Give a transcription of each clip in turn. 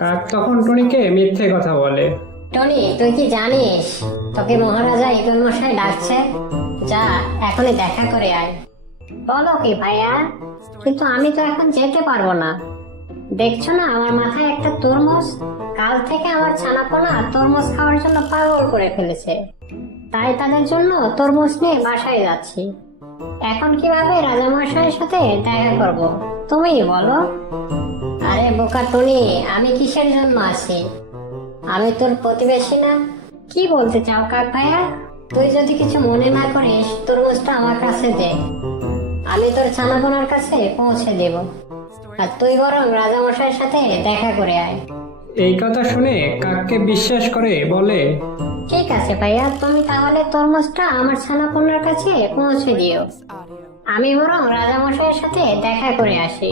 কাক তখন টুনিকে মিথ্যে কথা বলে। টনি, তুই কি জানিস তোকে মহারাজা ইগল মশাই ডাকছে? যা, এখনই দেখা করে আয়। বলো কি ভাইয়া? কিন্তু আমি তো এখন যেতে পারবো না। দেখছো না আমার মাথায় একটা তরমুজ? কাল থেকে আমার ছানাপোনা তরমুজ খাওয়ার জন্য পাগল করে ফেলেছে। তাই তাদের জন্য তরমুজ নিয়ে বাসায় যাচ্ছি। এখন কিভাবে রাজামশাইয়ের সাথে দেখা করব তুমিই বলো। আরে বোকা টনি, আমি কিসের জন্য আছি? আমি তোর প্রতিবেশী না? কি বলতে চাও কাক ভাইয়া? তুই যদি কিছু মনে না করিস তরমুজটা আমার কাছে দে, আমি তোর ছানাপোনার কাছে পৌঁছে দেব। আর তুই বরং রাজামশাইয়ের সাথে দেখা করে আয়। এই কথা শুনে কাককে বিশ্বাস করে বলে, ঠিক আছে ভাইয়া, তুমি তাহলে তরমুজটা আমার ছানাপোনার কাছে পৌঁছে দিও। আমি বরং রাজামশাইয়ের সাথে দেখা করে আসি।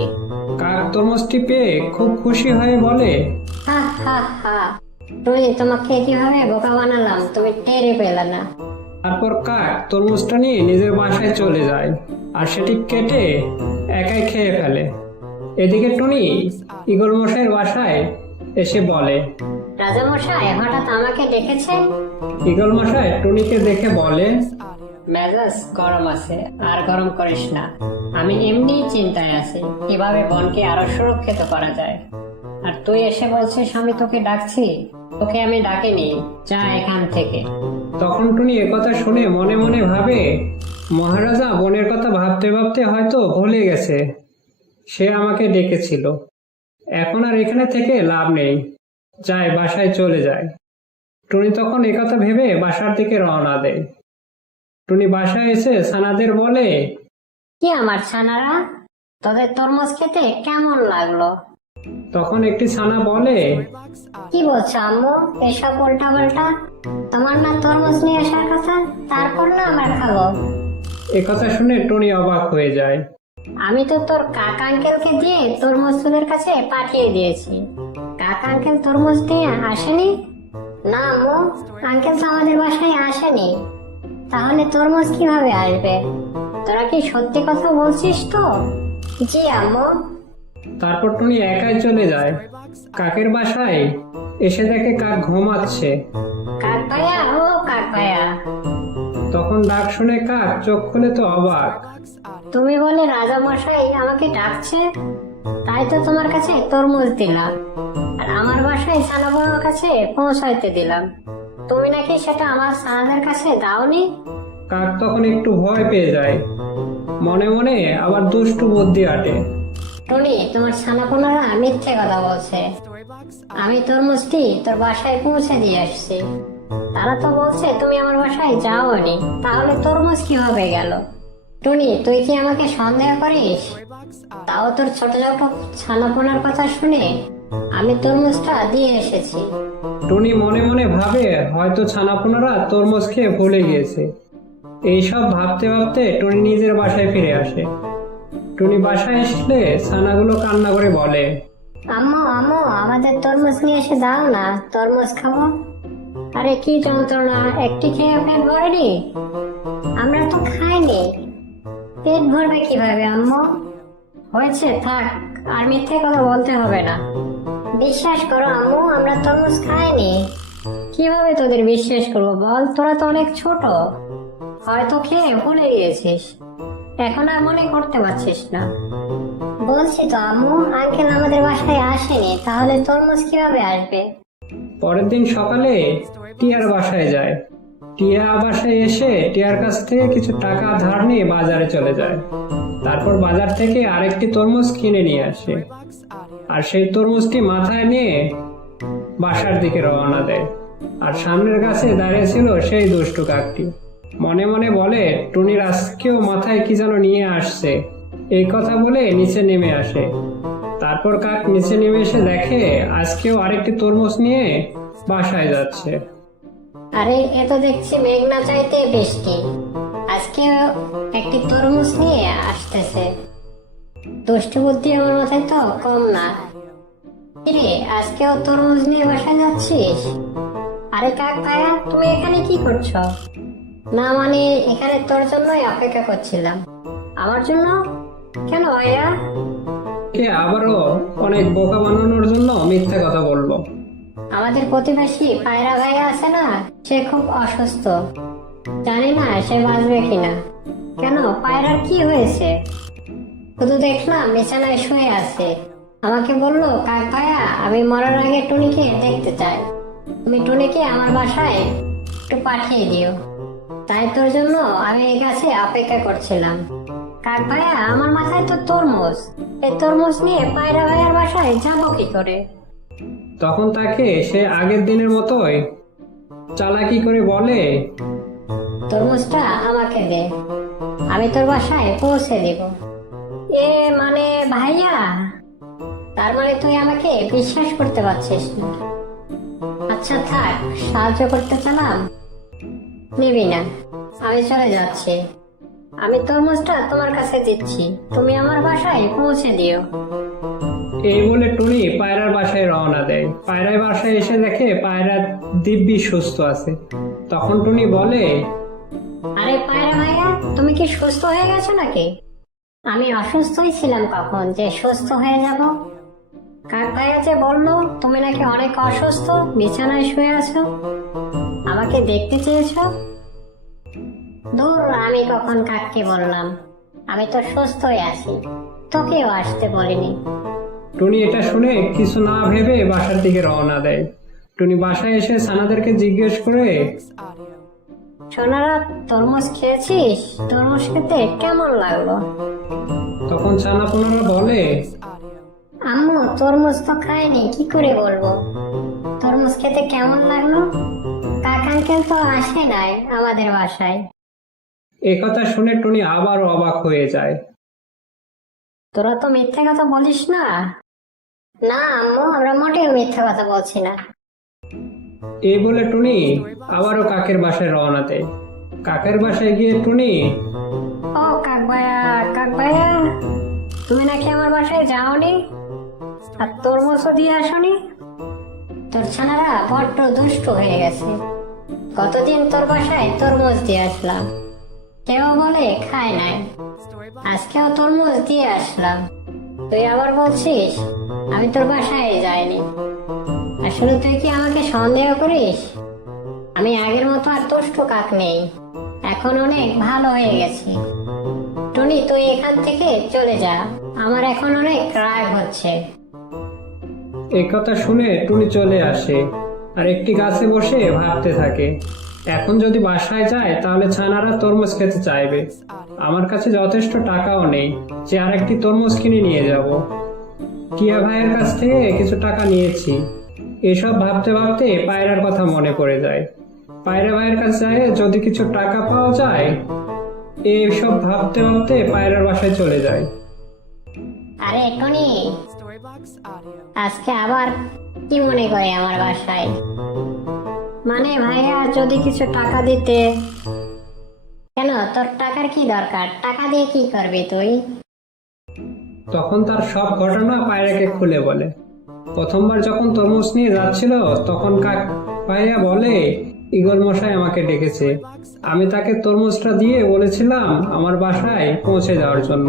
কাক তরমুজটি পেয়ে খুব খুশি হয়ে বলে, হা হা হা, টনি তোমাকে কিভাবে বোকা বানালাম তুমি টেরই পেলে না। তারপর কাক তরমুজটা নিয়ে নিজের বাসায় চলে যায় আর সেটি কেটে একাই খেয়ে ফেলে। এদিকে টুনি ঈগল মশাইয়ের বাসায় এসে বলে, রাজামশাই হঠাৎ আমাকে ডেকেছেন? ঈগল মশাই টুনিকে দেখে বলে, মেজাজ গরম আছে, আর গরম করিস না। আমি এমনি চিন্তায় আছি কিভাবে বনকে আরো সুরক্ষিত করা যায়। আর তুই এসে বলছিস আমি তোকে ডাকছি? তোকে আমি ডাকিনি, যা এখান থেকে। তখন টুনি একথা শুনে মনে মনে ভাবে, মহারাজা বনের কথা ভাবতে ভাবতে হয়তো ভুলে গেছে সে আমাকে ডেকেছিল। এখন আর এখানে থেকে লাভ নেই, যাই বাসায় চলে যায়। টুনি তখন একথা ভেবে বাসার দিকে রওনা দেয়। টুনি বাসায় এসে ছানাদের বলে, কি আমার ছানারা, তোদের তরমুজ খেতে কেমন লাগলো? তখন একটি ছানা বলে, কি বলছো আম্মু এসব উল্টা পাল্টা? তোমার না তরমুজ নিয়ে আসার কথা, তারপর না আমরা খাবো? একথা শুনে টুনি অবাক হয়ে যায়। আমি তো তোর কাকা আঙ্কেলকে দিয়ে তরমুজ তোদের কাছে পাঠিয়ে দিয়েছি। কাকা আঙ্কেল তরমুজ দিয়ে আসেনি? না আম্মু, আঙ্কেল তো আমাদের বাসায় আসেনি। তাহলে তরমুজ কিভাবে আসবে? তোরা কি সত্যি কথা বলছিস তো? জি আম্মু। তারপর টুনি একাই চলে যায় কাকের বাসায়। এসে দেখে কাক ঘুমাচ্ছে। কাক ভাইয়া, ও কাক ভাইয়া। তখন ডাক শুনে কাক চোখ খুলে তো অবাক। তুমি বলে রাজা মশাই আমাকে ডাকছে, তাই তো তোমার কাছে তরমুজ দিলাম আর আমার বাসায় ছানাপোনার কাছে পৌঁছাইতে দিলাম। তুমি নাকি সেটা আমার ছানাদের কাছে দাওনি? কাক তখন একটু ভয় পেয়ে যায়, মনে মনে আবার দুষ্টু বুদ্ধি আটে। টনি, তোমার ছানাপোনারা মিথ্যে কথা বলছে। আমি তরমুজটি তোর বাসায় পৌঁছে দিয়ে আসছি। তারা তো বলছে তুমি আমার বাসায় যাওনি, তাহলে তরমুজ কিভাবে গেল? টনি, তুই কি আমাকে সন্দেহ করিস? তাও তোর ছোট ছোট ছানাপোনার কথা শুনে আমি তরমুজটা দিয়ে এসেছি। টুনি মনে মনে ভাবে হয়তো ছানাপোনারা তরমুজ খেয়ে ভুলে গিয়েছে। এইসব ভাবতে ভাবতে টুনি নিজের বাসায় ফিরে আসে। টুনি বাসায় আসলে ছানাগুলো কান্না করে বলে, আম্মু আম্মু, আমাদের তরমুজ নিয়ে এসে দাও না, তরমুজ খাবো। আরে কি যন্ত্রণা, একটি খেয়ে পেট ভরেনি? আমরা তো খাইনি, পেট ভরবে কিভাবে আম্মু? হয়েছে, থাক, আর মিথ্যে কথা বলতে হবে না। বিশ্বাস করো আম্মু, আমরা তরমুজ খাইনি। কিভাবে তোদের বিশ্বাস করবো বল? তোরা তো অনেক ছোট, হয়তো খেয়ে ভুলে গিয়েছিস, এখন আর মনে করতে পারছিস না। বলছি তো আম্মু, আঙ্কেল আমাদের বাসায় আসেনি, তাহলে তরমুজ কিভাবে আসবে? পরের দিন সকালে টিয়ার বাসায় যায়। টিয়া বাসায় এসে টিয়ার কাছ থেকে কিছু টাকা ধার নিয়ে বাজারে চলে যায়। তারপর বাজার থেকে আরেকটি তরমুজ কিনে নিয়ে আসে আর সেই তরমুজটি মাথায় নিয়ে বাসার দিকে রওনা দেয়। আর সামনের গাছে দাঁড়িয়ে ছিল সেই দুষ্টু কাকটি। মনে মনে বলে, টুনির আজকেও মাথায় কি যেন নিয়ে আসছে। এই কথা বলে নিচে নেমে আসে। তারপর কাক নিচে নেমে এসে দেখে আজকেও আরেকটি তরমুজ নিয়ে বাসায় যাচ্ছে। আরে এ তো দেখছি মেঘ না চাইতে বৃষ্টি, আজকে একটি তরমুজ নিয়ে আসতেছে। দুষ্টু বুদ্ধি আমার মাথায় তো কম না। কিরে, আজকেও তরমুজ নিয়ে বাসায় যাচ্ছিস? আরে কাক ভাইয়া, তুমি এখানে কি করছো? না মানে এখানে তোর জন্যই অপেক্ষা করছিলাম। আমার জন্য? কেন ভাইয়া? টুনিকে আবারও অনেক বোকা বানানোর জন্য মিথ্যা কথা বললো। আমাদের প্রতিবেশী পায়রা ভাইয়া আছে না, সে খুব অসুস্থ, জানি না সে বাঁচবে কিনা। কেন, পায়রার কি হয়েছে? শুধু দেখলাম বিছানায় শুয়ে আছে। আমাকে বললো, কাক ভাইয়া আমি মরার আগে টুনিকে দেখতে চাই, তুমি টুনিকে আমার বাসায় একটু পাঠিয়ে দিও। তাই তোর জন্য আমি এই কাছে অপেক্ষা করছিলাম। কাক ভাইয়া, আমার মাথায় তো তরমুজ, এই তরমুজ নিয়ে পায়রা ভাইয়ার বাসায় যাবো কি করে? তখন তাকে সে আগের দিনের মতোই চালাকি করে বলে, তরমুজটা আমাকে দে, আমি তোর বাসায় পৌঁছে দিব। এ মানে ভাইয়া, তার মানে তুই আমাকে বিশ্বাস করতে পারছিস না? আচ্ছা থাক, সাহায্য করতে চালাম, নিবি না, আমি চলে যাচ্ছি। আমি তরমুজটা তোমার কাছে দিচ্ছি, তুমি আমার বাসায় পৌঁছে দিও। এই বলে টুনি পায়রার বাসায় রওনা দেয়। পায়রার বাসায় এসে দেখে পায়রা দিব্যি সুস্থ আছে। তখন টুনি বলে, আরে পায়রা ভাইয়া, তুমি কি সুস্থ হয়ে গেছো নাকি? আমি অসুস্থই ছিলাম কখন যে সুস্থ হয়ে যাব? কাক ভাইয়া যে বললো তুমি নাকি অনেক অসুস্থ, বিছানায় শুয়ে আছো, আমাকে দেখতে চেয়েছো। দূর, আমি কখন কাককে বললাম? আমি তো সুস্থই আছি, তোকেও আসতে বলিনি। টুনি এটা শুনে কিছু না ভেবে বাসার দিকে রওনা দেয়। টুনি বাসায় এসে ছানাদেরকে জিজ্ঞেস করে, সোনারা, তরমুজ খেয়েছিস? তরমুজ খেতে কেমন লাগলো? তখন ছানাপোনারা বলে, আম্মু তরমুজ তো খাইনি, কি করে বলবো তরমুজ খেতে কেমন লাগলো? কাক আঙ্কেল তো আসে নাই আমাদের বাসায়। এই কথা শুনে টুনি আবার অবাক হয়ে যায়। তোরা তো মিথ্যে কথা বলিস না? না আম্মু, আমরা মোটেও মিথ্যে কথা বলছি না। এই বলে টুনি আবারও কাকের বাসায় রওনা দেয়। কাকের বাসায় গিয়ে টুনি, ও কাক ভাইয়া, কাক ভাইয়া, তুমি নাকি আমার বাসায় যাওনি আর তরমুজও দিয়ে আসনি? তোর ছানারা বড্ড দুষ্ট হয়ে গেছে। কতদিন তোর বাসায় তরমুজ দিয়ে আসলাম, কেউ বলে খায় নাই, আজকেও তরমুজ দিয়ে আসলাম, তুই আবার বলছিস আমি তোর বাসায় যাইনি। আসলে তুই কি আমাকে সন্দেহ করিস? আমি আগের মতো আর দুষ্ট কাক নেই, এখন অনেক ভালো হয়ে গেছি। টুনি, তুই এখান থেকে চলে যা, আমার এখন অনেক রাগ হচ্ছে। এই কথা শুনে টুনি চলে আসে আর একটি গাছে বসে ভাবতে থাকে, এখন যদি বাসায় যায় তাহলে ছানারা তরমুজ খেতে চাইবে। আমার কাছে যথেষ্ট টাকাও নেই যে আর একটি তরমুজ কিনে নিয়ে যাব। টিয়া ভাইয়ের কাছ থেকে কিছু টাকা নিয়েছি। এসব ভাবতে ভাবতে পায়রার কথা মনে পড়ে যায়। পায়রা ভাইয়ের কাছে যায় যদি কিছু টাকা পাওয়া যায়। এইসব ভাবতে ভাবতে পায়রার বাসায় চলে যায়। আরে টুনি, আজকে আবার কি মনে করে আমার বাসায়? মানে ভাইয়া, যদি কিছু টাকা দিতে। কেন, তোর টাকার কি দরকার? টাকা দিয়ে কি করবি তুই? তখন তার সব ঘটনা পায়রাকে খুলে বলে। প্রথমবার যখন তরমুজ নিয়ে যাচ্ছিল তখন কাক পায়রা বলে, ঈগল মশাই আমাকে ডেকেছে, আমি তাকে তরমুজটা দিয়ে বলেছিলাম আমার বাসায় পৌঁছে যাওয়ার জন্য,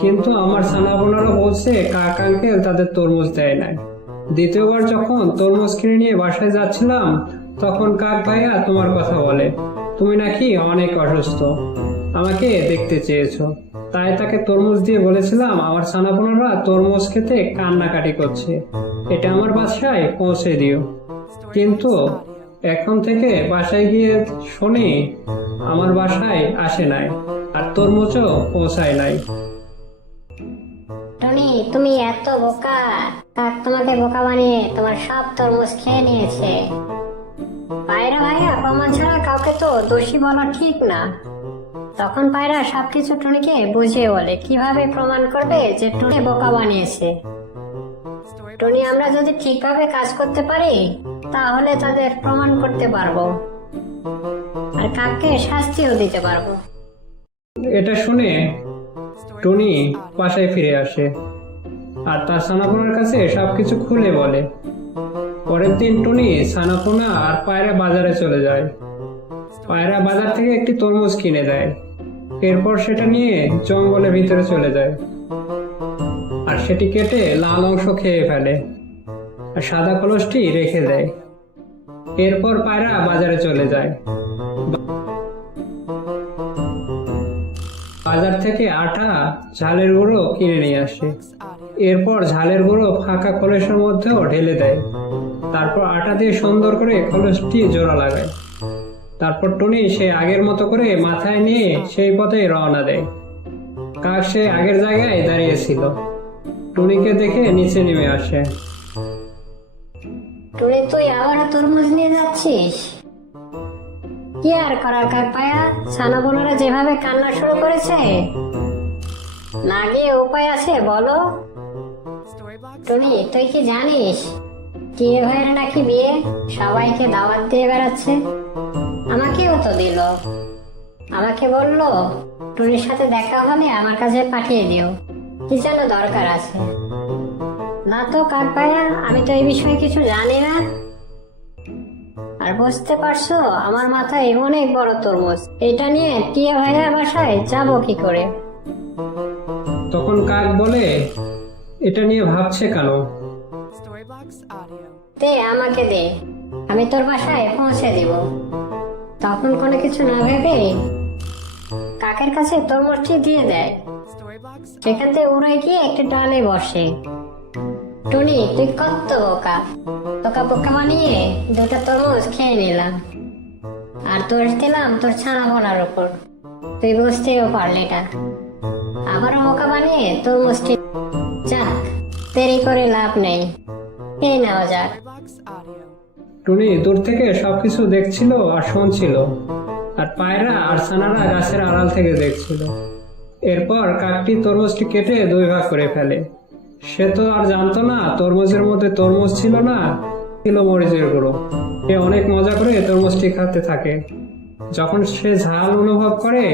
কিন্তু আমার ছানাবোনারা বলছে কাক আঙ্কেল তাদের তরমুজ দেয় নাই। দ্বিতীয়বার যখন তরমুজ কিনে নিয়ে বাসায় যাচ্ছিলাম তখন কাক ভাইয়া তোমার কথা বলে, তুমি নাকি অনেক অসুস্থ, আমাকে দেখতে চেয়েছো, তাই তাকে তরমুজ দিয়ে বলেছিলাম আমার ছানাপোনারা তরমুজ খেতে কান্নাকাটি করছে, এটা আমার বাসায় পৌঁছে দিও। কিন্তু এখন থেকে বাসায় গিয়ে শুনি আমার বাসায় আসে নাই আর তরমুজও পৌঁছায় নাই। টনি, তুমি এত বোকা, কাক তোমাকে বোকা বানিয়ে তোমার সব তরমুজ খেয়ে নিয়েছে। পায়রা ভাইয়া, প্রমাণ ছাড়া কাউকে তো দোষী বলা ঠিক না। তখন পায়রা সবকিছু টুনিকে বুঝিয়ে বলে কিভাবে প্রমাণ করবে যে টুনি বোকা বানিয়েছে। টনি, আমরা যদি ঠিকভাবে কাজ করতে পারি তাহলে তাদের প্রমাণ করতে পারবো আর কাককে শাস্তিও দিতে পারবো। এটা শুনে টনি বাসায় ফিরে আসে আর তার ছানাপোনার কাছে সবকিছু খুলে বলে। পরের দিন টনি, ছানাপোনা আর পায়রা বাজারে চলে যায়। পায়রা বাজার থেকে একটি তরমুজ কিনে দেয়, এরপর সেটা নিয়ে জঙ্গলের ভিতরে চলে যায়। আর সেটি কেটে লাল অংশ খেয়ে ফেলে আর সাদা কলসটি রেখে দেয়। এরপর পায়রা বাজারে চলে যায়। বাজার থেকে আটা, ঝালের গুঁড়ো কিনে নিয়ে আসে। এরপর ঝালের গুঁড়ো ফাঁকা কলসের মধ্যেও ঢেলে দেয়। তারপর আটা দিয়ে সুন্দর করে কলসটি জোড়া লাগায়। তারপর টুনি সে আগের মতো করে মাথায় নিয়ে সেই পথে রওনা দেয়। কাক সে আগের জায়গায় দাঁড়িয়েছিল। টুনিকে দেখে নিচে নেমে আসে। টুনি, তুই আবার তরমুজ নিয়ে যাচ্ছিস? কি আর করার কাক পায়া, ছানা বোনেরা যেভাবে কান্না শুরু করেছে, না গিয়ে উপায় আছে বলো? টুনি, তুই কি জানিস টিয়ে ভাইয়ের নাকি বিয়ে, সবাইকে দাওয়াত দিয়ে বেড়াচ্ছে? আমাকেও তো দিল। আমাকে বলল টুনির সাথে দেখা হলে আমার কাছে পাঠিয়ে দিও, কি যেন দরকার আছে। না তো কাক ভাইয়া, আমি তো এই বিষয়ে কিছু জানি না। আর বুঝতে পারছো, আমার মাথায় অনেক বড় তরমুজ, এটা নিয়ে টিয়া ভাইয়ার বাসায় যাবো কি করে? তখন কাক বলে, এটা নিয়ে ভাবছে কেন? দে, আমাকে দে, আমি তোর বাসায় পৌঁছে দিব। তখন কোনো কিছু না ভেবে কাকের কাছে তরমুজটি দিয়ে দেয়। সেখান থেকে উড়ে গিয়ে একটা ডালে বসে। টুনি, তুই কত বোকা, তোকা বোকা বানিয়ে দুটা তরমুজ খেয়ে নিলাম, আর দোষ দিলাম তোর ছানা বোনার উপর। তুই বুঝতেও পারলি না, আবারও বোকা বানিয়ে তরমুজটি। যাক, দেরি করে লাভ নেই, এই নেওয়া যাক। টুনি দূর থেকে সবকিছু দেখছিল আর শুনছিল, আর পায়রা আর ছানারা গাছের আড়াল থেকে দেখছিল। এরপর কাকটি তরমুজটি কেটে দুই ভাগ করে ফেলে। সে তো আর জানতো না তরমুজের মধ্যে তরমুজ ছিল না, ছিল মরিচের গুঁড়ো। সে অনেক মজা করে তরমুজটি খেতে থাকে। যখন সে ঝাল অনুভব করে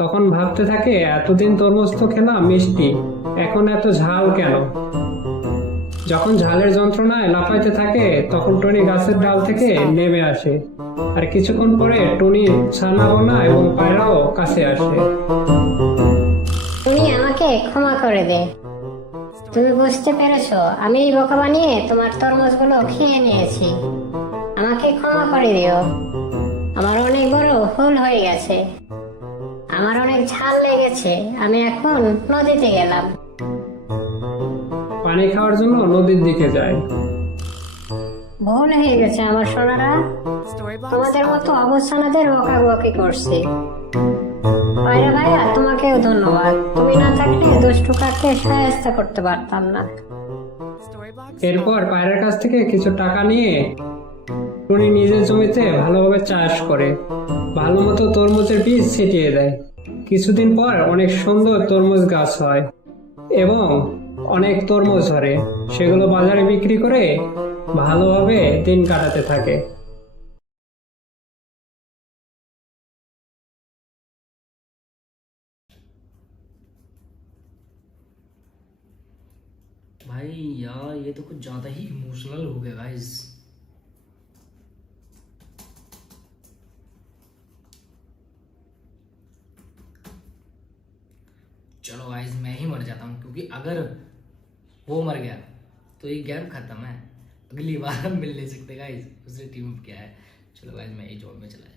তখন ভাবতে থাকে, এতদিন তরমুজ তো খেলাম মিষ্টি, এখন এত ঝাল কেন? যখন ঝালের যন্ত্রণায় লাফাইতে থাকে তখন টুনি গাছের ডাল থেকে নেমে আসে। আর কিছুক্ষণ পরে টুনি, ছানাবোনা এবং পায়রাও কাছে আসে। তুমি আমাকে ক্ষমা করে দে। তুমি বুঝতে পেরেছো আমি এই বোকা বানিয়ে তোমার তরমুজগুলো খেয়ে নিয়েছি। আমাকে ক্ষমা করে দিও। আমার অনেক বড় ভুল হয়ে গেছে, আমার অনেক ঝাল লেগেছে। আমি এখন নদীতে গেলাম। পানি খাওয়ার জন্য নদীর দিকে যায়। ভুল হয়ে গেছে আমার সোনারা, তোমাদের মতো অবস্থানাদের বকাবকি করছি। পায়রা ভাইয়া, তোমাকেও ধন্যবাদ। তুমি না থাকলে দুষ্টু কাককে সাহায্য করতে পারতাম না। এরপর পায়রার কাছ থেকে কিছু টাকা নিয়ে টুনি নিজের জমিতে ভালোভাবে চাষ করে, ভালো মতো তরমুজের বীজ ছিটিয়ে দেয়। কিছুদিন পর অনেক সুন্দর তরমুজ গাছ হয় এবং অনেক তরমুজ ধরে। সেগুলো বাজারে বিক্রি করে ভালোভাবে দিন কাটাতে থাকে। भाई यार ये तो कुछ ज्यादा ही इमोशनल हो गया गाइस। चलो गाइस मैं ही मर जाता हूँ, क्योंकि अगर वो मर गया तो ये गेम खत्म है। अगली बार हम मिल नहीं सकते गाइस, दूसरी टीम क्या है। चलो गाइस मैं ये जॉब में चला